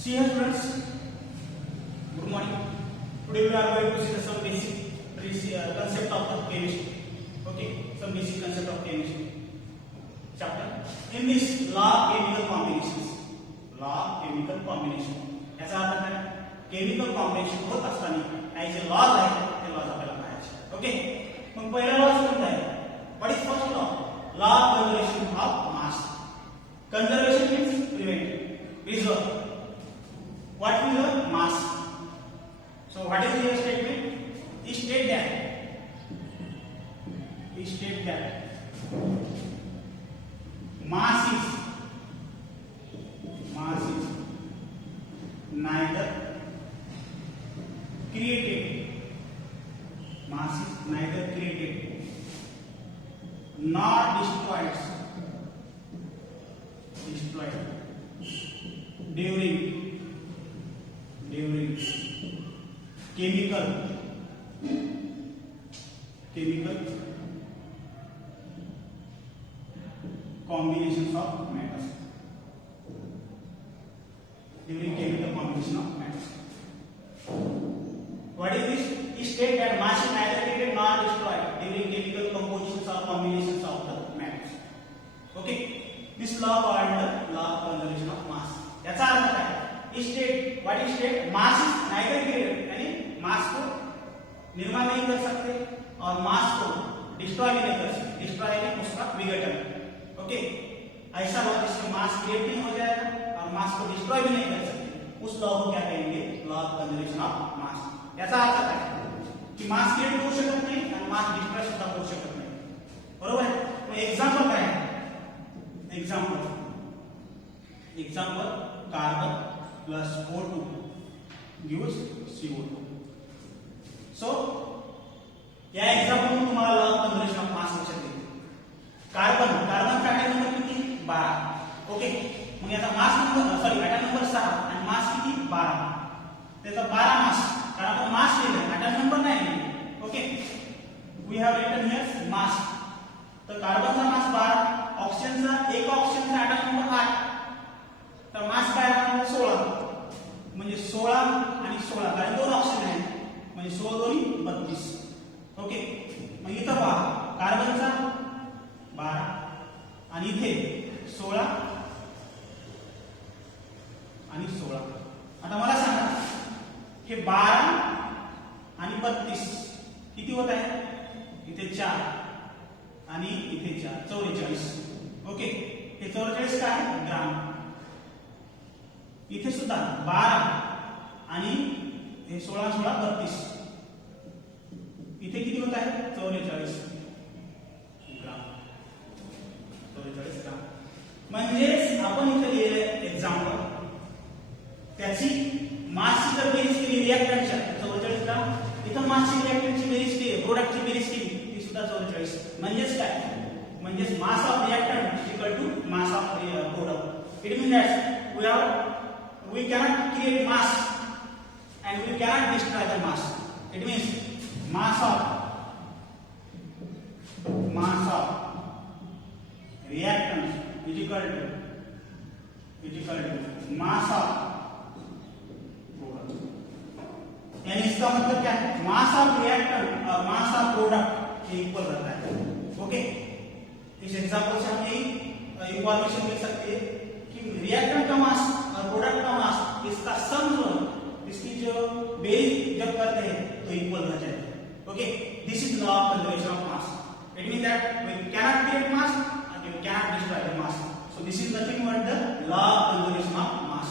See here friends, good morning. Today we are going to see some basic concept of the chemistry. Okay, some basic concept of chemistry chapter. In this law chemical combinations, याचा अर्थ काय? Chemical combination होत असताना काही जे laws आहेत ते laws आपल्याला पाहायचे. Okay, मग पहिला लॉ कोणता आहे? What is first law? Law conservation of mass. Conservation means prevent, preserve. What is your mass? So what is your statement? State that mass is neither created nor destroyed during chemical combinations of matters. During chemical combination of matters. What is this? State that mass is neither created nor destroyed during chemical compositions or combinations of the matters. Okay, this law called the law of conservation of mass. याचा अर्थ काय? State, what is state? Mass is neither created, यानी मास को निर्माण नहीं कर सकते और मास को डिस्ट्रॉय भी नहीं कर सकते. डिस्ट्रॉय यानी उसका विघटन. ओके, ऐसा लॉ जिसमें मास क्रिएट नहीं हो जाएगा और मास को डिस्ट्रॉय भी नहीं कर सकते, उस लॉ को क्या कहेंगे? लॉ ऑफ कंजर्वेशन ऑफ मास. याचा अर्थ काय की मास क्रिएट होऊ शकत नाही आणि मास डिस्ट्रॉय सुद्धा होऊ शकत नाही. बरोबर आहे? मग एक्झाम्पल काय आहे? Example carbon plus O2 gives CO2. So या एक्झाम्पल में तुम्हाला लॉ ऑफ कंजर्वेशन ऑफ मास लक्षात येईल. कार्बनचा ॲटम नंबर किती? 12. ओके, मग याचा मास नंबर ॲटम नंबर 6 आणि मास किती? 12. त्याचा 12 मास, कारण आपण मास लिहिलं, ॲटम नंबर नाही लिहिलं. Okay, we have written here mass. तर कार्बनचा मास 12, ऑक्सिजनचा एक ऑक्सिजनचा ॲटम नंबर 8, तर मास काय राहणार? 16. म्हणजे 16 आणि 16, कारण दोन ऑक्सिजन आहेत, म्हणजे 16 दोन्ही 32. ओके, मग इथं पहा, कार्बनचा 12 आणि इथे 16 आणि 16. आता मला सांगा, हे 12 आणि 32 किती होत आहे? इथे 4 आणि इथे 4, 44. ओके, हे 44 काय? ग्राम. इथे सुद्धा 12 आणि हे 16 16 32, इथे किती होत आहे? 44 ग्राम. 44 ग्राम. म्हणजेच आपण इथे लिहिलेलं एक्झाम्पल, त्याची मासची जर बेरीज केली रिएक्टंटच्या 44 ग्राम, इथं मासची रिएक्टंटची बेरीज केली, प्रोडक्टची बेरीज केली, ती सुद्धा 44. म्हणजेच काय? म्हणजेच mass of reactant is equal to mass of product. It means that we cannot create mass and we cannot destroy the mass. It means mass of reactants is equal to mass of product. यानी इसका मतलब क्या है? Mass of reactant और मास of product equal रहता है. Okay, इस example से हम यही इंफॉर्मेशन मिल सकती है कि रिएक्टेंट का मास और प्रोडक्ट का मास, इसका सम जो इसकी जो बेरीज जब करते हैं तो इक्वल हो जाता है. Okay, this is law of conservation of mass. It means that we cannot create mass and we cannot destroy the mass. So this is nothing but the law of conservation of mass.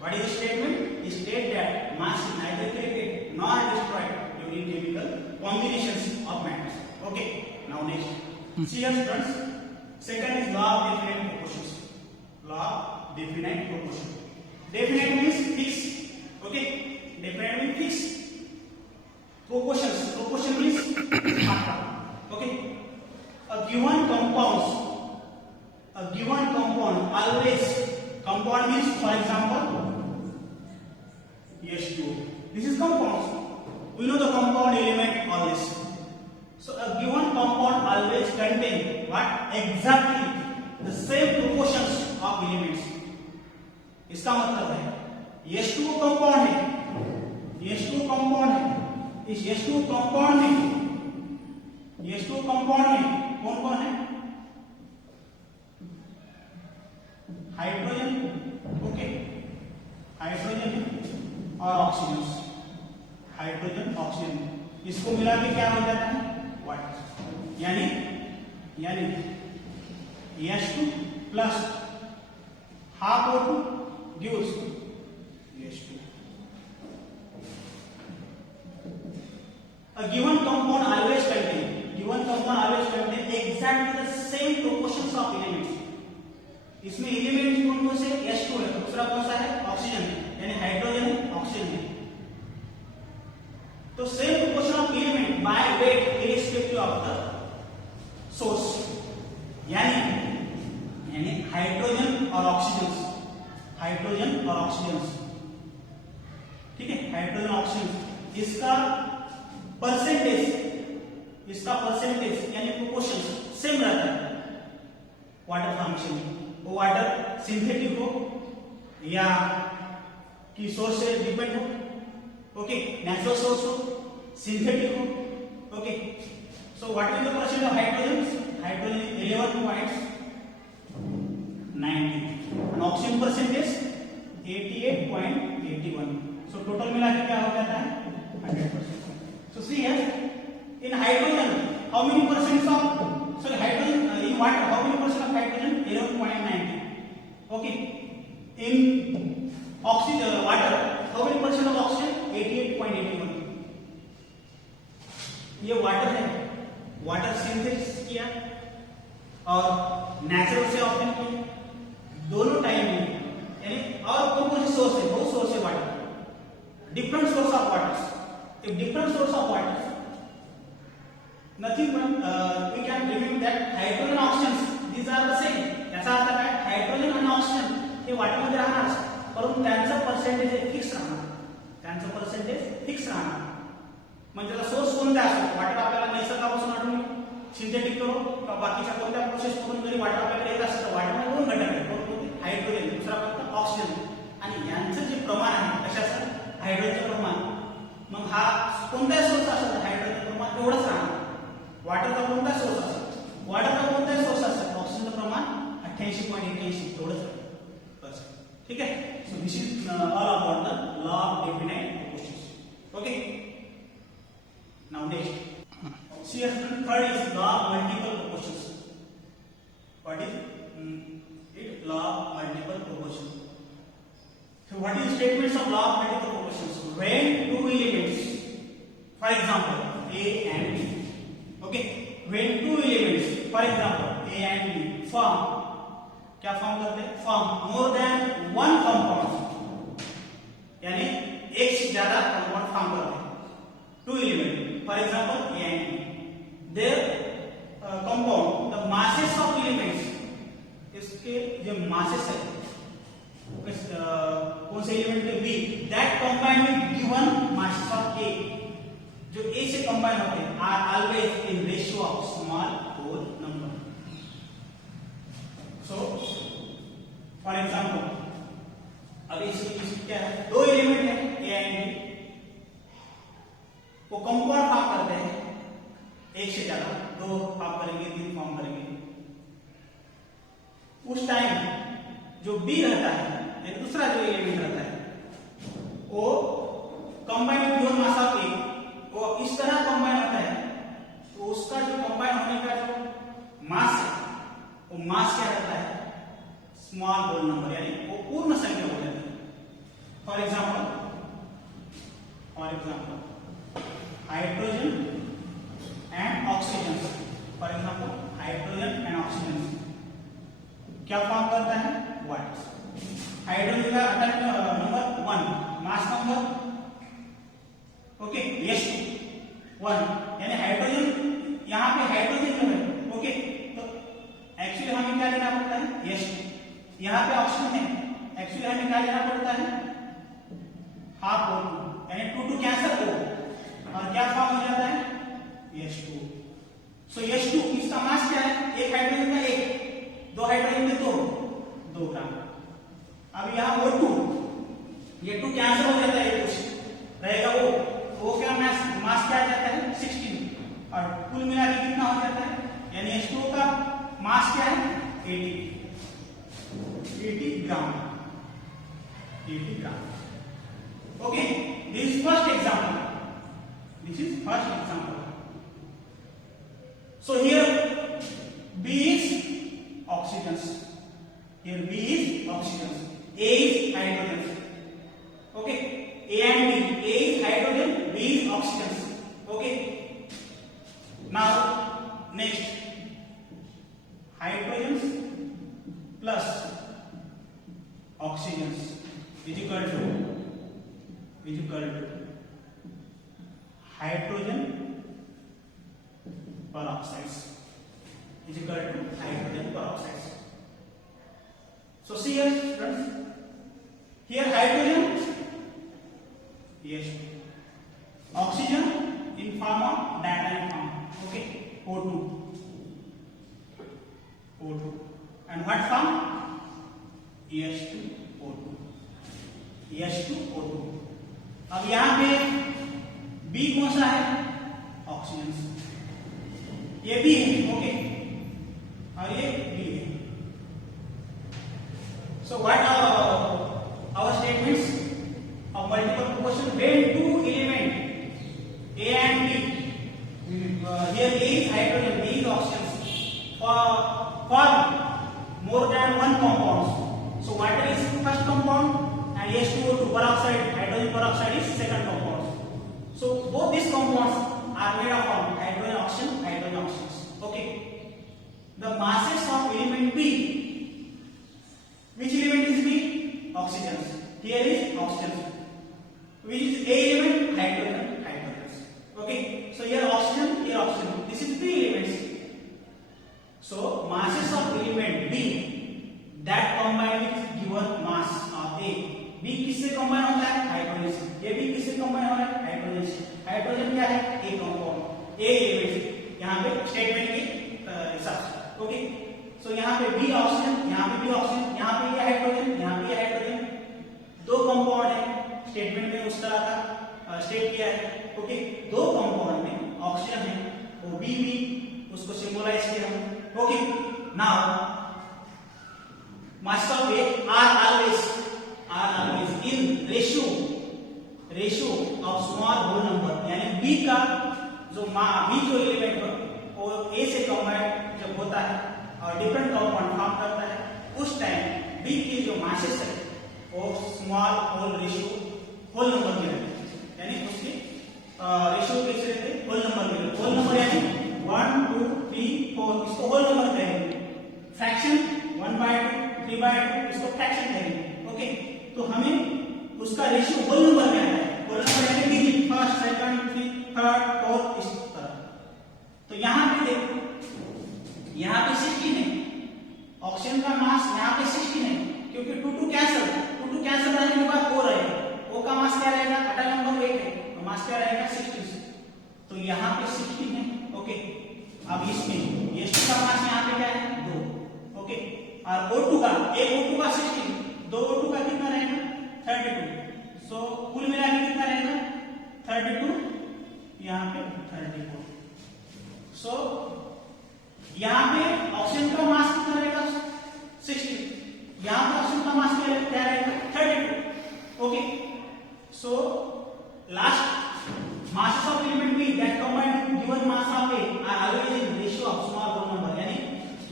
What is the statement? It state that mass is neither created nor destroyed during chemical combinations of matters. Okay, now next, see here students, second is law of definite proportions. Law of definite proportion. Definite means fixed. Okay, definite means fixed. Proportion means matter. Okay, a given compound always, compound means, for example, H2O. This is compounds. We know the compound element always. So a given compound always contain what? Exactly the same proportions of elements. इसका मतलब है H2O compound है, H2O compound है, इस H2O compound में कौन कौन है? हाइड्रोजन, ओके, हाइड्रोजन और ऑक्सीजन, हाइड्रोजन ऑक्सीजन, इसको मिला के क्या हो जाता है? वाटर। यानी H2 plus half O2 gives H2. A given compound always contain exactly the same proportions of elements. इसमें एलिमेंट कौन कौन से? H2 है, दूसरा कौन सा है? ऑक्सीजन है, यानी हाइड्रोजन है, ऑक्सीजन है। तो same proportion of element by weight irrespective of the source, यानी हाइड्रोजन और ऑक्सीजन, ठीक है, हाइड्रोजन ऑक्सीजन, इसका परसेंटेज यानी प्रोपोर्शन सेम रहता है वाटर फॉर्मेशन में। वो वाटर सिंथेटिक हो या कि सोर्स से डिपेंड हो, ओके, नेचुरल सोर्स हो, सिंथेटिक हो, okay. So what is the percent of hydrogen? Hydrogen 11.90 and oxygen percentage 88.81. so total मिला के क्या हो जाता है? 100%. so see here in hydrogen how many percent of hydrogen in water how many percent of hydrogen? 11.90. okay, in oxygen water how many percent of oxygen? 88.81. ये water है, water synthesis किया और नेचुरल से ऑब्टेन किया, दोनों time में, यानी और कौन से सोर्स है? बहुत सोर्स है water, different source of water, if different source of water, nothing but we can remember that hydrogen oxygen these are the same. याचा अर्थ काय? हायड्रोजन आणि ऑक्सिजन हे वाटर मध्ये राहणार, परंतु त्यांचं पर्सेंटेज फिक्स राहणार, म्हणजे त्याचा सोर्स कोणता असो, वाटर आपल्याला नैसर्गिकपासून आढळून सिंथेटिक करू किंवा बाकीच्या कोणत्या प्रोसेस करून जरी वाटर आपल्याकडे येत असेल तर वाटरमध्ये दोन घटक आहेत, कोणते? हायड्रोजन, दुसरा कोणता? ऑक्सिजन. आणि यांचं जे प्रमाण आहे कशाचं? हायड्रोजनचं प्रमाण. मग हा कोणताही सोर्स असेल तर हायड्रोजन प्रमाण एवढंच राहणार. वाटरचा कोणताही सोर्स असेल, ऑक्सिजनचं प्रमाण 88.81 एवढंच आहे. बस, ठीक आहे. So this is all about the law of definite proportions. Okay, now next see third is law of multiple proportions. What is it? Law of multiple proportions. So what is statements of law of multiple proportions? When two elements, for example A and B, okay, when two elements, for example A and B form, क्या form करते हैं? Form more than one compound, यानी एक से ज्यादा compound form करते हैं. Two elements, for example A and B, their compound, the masses of elements, इसके जो masses है कौन से एलिमेंट के? B, that combined with given masses of A, जो A से कंबाइन होते हैं, are always in ratio of small whole number. So for example अब इसकी क्या है? दो एलिमेंट है A and B, वो कंपाउंड फॉर्म करते हैं, एक से ज्यादा, दो फॉर्म करेंगे, तीन फॉर्म करेंगे. उस टाइम जो B रहता है, दूसरा जो एलिमेंट रहता है, वो combine given mass of A, वो इस तरह कंबाइन होता है तो उसका जो कंबाइन होने का जो मास है, वो मास क्या रहता है? स्मॉल होल नंबर, यानी वो पूर्ण संख्या हो जाती है. For example hydrogen and oxygen, for example hydrogen and oxygen क्या फॉर्म करता है? वाटर. हाइड्रोजन का atomic number 1, mass number okay H1, यानी हाइड्रोजन, यहाँ पे हाइड्रोजन जो है, ओके, तो एक्चुअली हमें क्या लेना पड़ता है? H2. यहाँ पे ऑक्सीजन है, एक्चुअली हमें क्या लेना पड़ता है? हाफ O2, यानी 2 टू कैंसिल हो और क्या फॉर्म हो जाता है? H2. सो H2 इसका मास क्या है? एक हाइड्रोजन का 1, दो हाइड्रोजन में 2 ग्राम. अब यहाँ O2, ये 2 2 कैंसिल हो जाता है, ये कुछ रहेगा वो क्या मास क्या आ जाता है 16 और कुल मिला के कितना हो जाता है, यानी H2O का मास क्या है 80 ग्राम। Okay, this is first example. So here B is oxygens. A is hydrogens. Okay, A and B. A is hydrogen, B is oxygens. Okay. Now next, hydrogens plus oxygens is equal to hydrogen peroxides is equal to hydrogen peroxides. So see here friends, here hydrogen, yes, oxygen in form of diatom form, okay, O2, and what form, H2O2. अब यहाँ पे B कौन सा है, oxygen, ये B है, okay, और ये B है। So what are our statements of multiple proportion when two elements A and B, here A is hydrogen, B is oxygen, form more than one compound. So water is first compound and H2O2 peroxide, hydrogen peroxide is second compound. So both these compounds are made up of hydrogen oxygens. Okay. The masses of element B, which element is B? Oxygen. Here is oxygen. Which is A element? Hydrogen. Okay. So here oxygen, here oxygen. This is three elements. So masses of element B that combine with given mass of A. B किससे combine होता है, hydrogen से। ये भी किससे combine हो रहा है, हाइड्रोजन से। हाइड्रोजन क्या है, ए कंपाउंड, ए एलिमेंट, यहाँ पे स्टेटमेंट के हिसाब से, ओके। सो यहाँ पे बी ऑक्सीजन, यहाँ पे बी ऑक्सीजन, यहाँ पे ये हाइड्रोजन, यहाँ पे ये हाइड्रोजन, दो कंपाउंड है, स्टेटमेंट में उस तरह का स्टेट किया है, ओके। दो कंपाउंड में ऑक्सीजन है, वो बी उसको सिंबलाइज किया हम, okay. Now mass of A are always in ratio of small whole number, यानी B का जो एलिमेंट है वो A से कंबाइन जब होता है और डिफरेंट कंपाउंड फॉर्म करता है, उस टाइम B की जो मासेस है वो स्मॉल होल होल नंबर में रहते हैं, यानी उसके रेशियो कैसे रहते हैं, होल नंबर में। होल नंबर यानी 1 2 3 4, इसको होल नंबर कहेंगे। फ्रैक्शन 1/2 3/2, इसको फ्रैक्शन कहेंगे, ओके। तो हमें उसका रेशियो होल नंबर में आता है, होल नंबर यानी digit, first second third fourth, इस तरह। तो यहाँ पे देखो, यहाँ पे 16 है, ऑक्सीजन का मास यहाँ पे 16 है, क्योंकि 2 कैंसिल रहने के बाद O रहेगा, O का मास क्या रहेगा, एटम नंबर 8 है, तो मास क्या रहेगा 16, तो यहाँ पे 16 है, ओके। अब इसमें H2 का मास यहाँ पे क्या है 2, ओके। और O2 का 16, 2 O2 का कितना रहेगा 32, सो कुल मिला के कितना रहेगा 32, यहाँ पे 34। सो यहाँ पे ऑक्सीजन का मास कितना रहेगा 60, यहाँ पे ऑक्सीजन का मास क्या रहेगा 32, okay. So last masses of element B that combine given mass of A are always in ratio of small whole number, यानी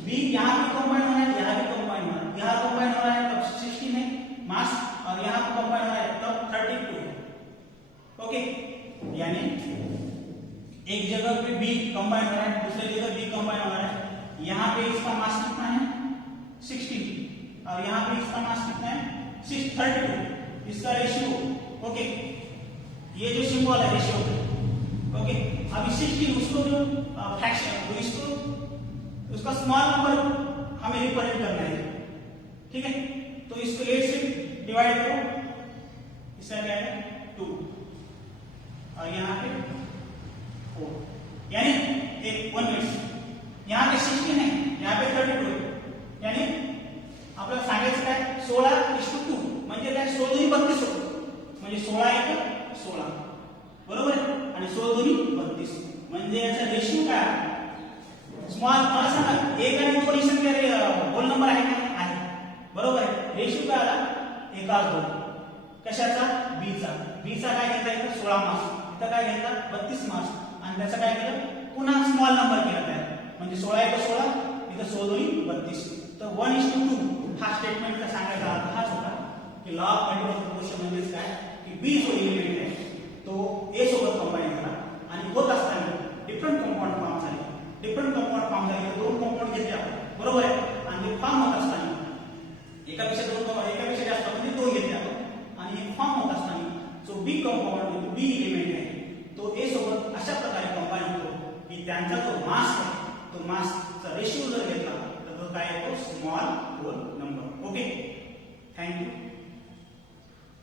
B यहाँ भी कंबाइन हो रहा है, यहाँ भी कंबाइन हो रहा है, यहाँ कंबाइन हो रहा है तब 16 है मास, और यहाँ पे कंबाइन हो रहा है तब 32 है, ओके। यानी एक जगह पे B कंबाइन हो रहा है, दूसरी जगह B कंबाइन हो रहा है, यहाँ पे इसका मास कितना है 16 और यहाँ पे इसका मास कितना है 32, इसका रेशियो, ओके। ये जो सिंबल है रेशियो, ओके। अभी 16 उसको जो फ्रैक्शन, तो इसको उसका स्मॉल नंबर हमें रिप्रेजेंट करना है, ठीक है। तो इसको 8 से डिवाइड करो, इसका क्या है 2 और यहाँ पे 4, यानी 1 मिनट, यहाँ पे 16 है, यहाँ पे 32 है, यानी आपल्याला सांगायचं काय 16:2 म्हणजे काय 16 32 होतं, म्हणजे याचा रेशिओ काय स्मॉल, मला सांगा एक आणि दोन ही संख्या होल नंबर आहे का आहे, बरोबर आहे. रेशिओ काय आला 1:2. कशाचा b चा काय घेतला इथं 16 मार्क्स, इथं काय घेतला 32 मार्क्स आणि त्याचं काय केलं पुन्हा स्मॉल नंबर केला त्यात, म्हणजे 16 × 16 इथं 16 32. तर 1:2 हा स्टेटमेंटचा सांगायचा अर्थ हाच होता की लॉ ऑफ मल्टिपल प्रोपोर्शन म्हणजे काय की b जो एलिमेंट आहे तो a सोबत कंबाईन झाला आणि होत असताना डिफरंट कंपाऊंड फॉर्म झाले. डिफरंट कंपाऊंड फॉर्म झाले तर दोन कंपाऊंड घेतले आपण, बरोबर आहे. आणि हे फॉर्म होत असताना एकापेक्षा जास्त म्हणजे दोन घेतले आपण आणि हे फॉर्म होत असताना जो बी कंपाऊंड बी एलिमेंट आहे तो ए सोबत अशा प्रकारे कंबाईन होतो की त्यांचा जो मास आहे तो मासचा रेशिओ जर घेतला तर तो काय येतो small whole number. Okay, thank you.